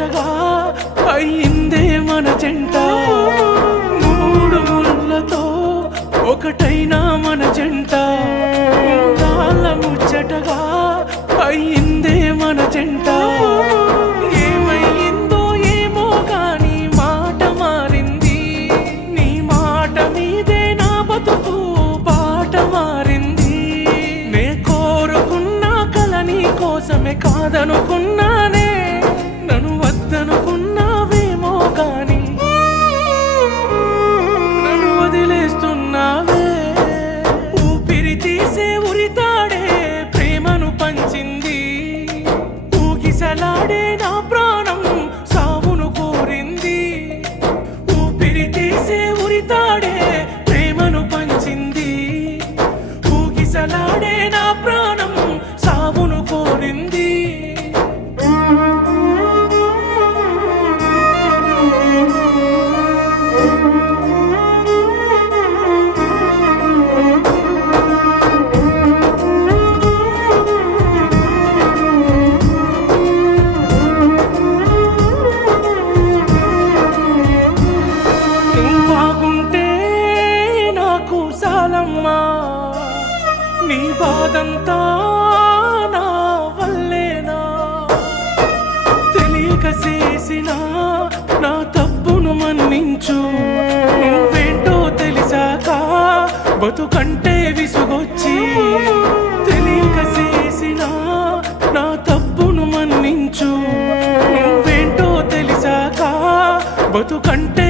ముచ్చటగా అయిందే మన జంట మూడు ముళ్ళతో ఒకటైనా మన జంట నాళ్ళ ముచ్చటగా అయిందే మన జంట ఏమైందో ఏమో కానీ మాట మారింది నీ మాట మీదే నా బతుకు బాట మారింది నే కోరుకున్న కల నీ కోసమే కాదనుకున్నానే నన్ను వద్దనుకున్నావేమో కానీ నన్ను వదిలేస్తున్నావే ఊపిరి తీసే ఉరితాడే ప్రేమను పంచింది ఊగిసలాడే నా ప్రాణం సావును కోరింది ఊపిరి తీసే ఉరితాడే ప్రేమను పంచింది ఊగిసలాడే నా ప్రాణం సావును కోరింది నువ్వు బాగుంటే నాకు సాలమ్మా నీ బాధంతా నా వల్లేనా తెలియక చేసిన నా తప్పును మన్నించు నువ్వేంటో తెలిసాక బతుకంటే విసుగొచ్చి తెలియక చేసిన నా తప్పును మన్నించు నువ్వేంటో తెలిసాక బతుకంటే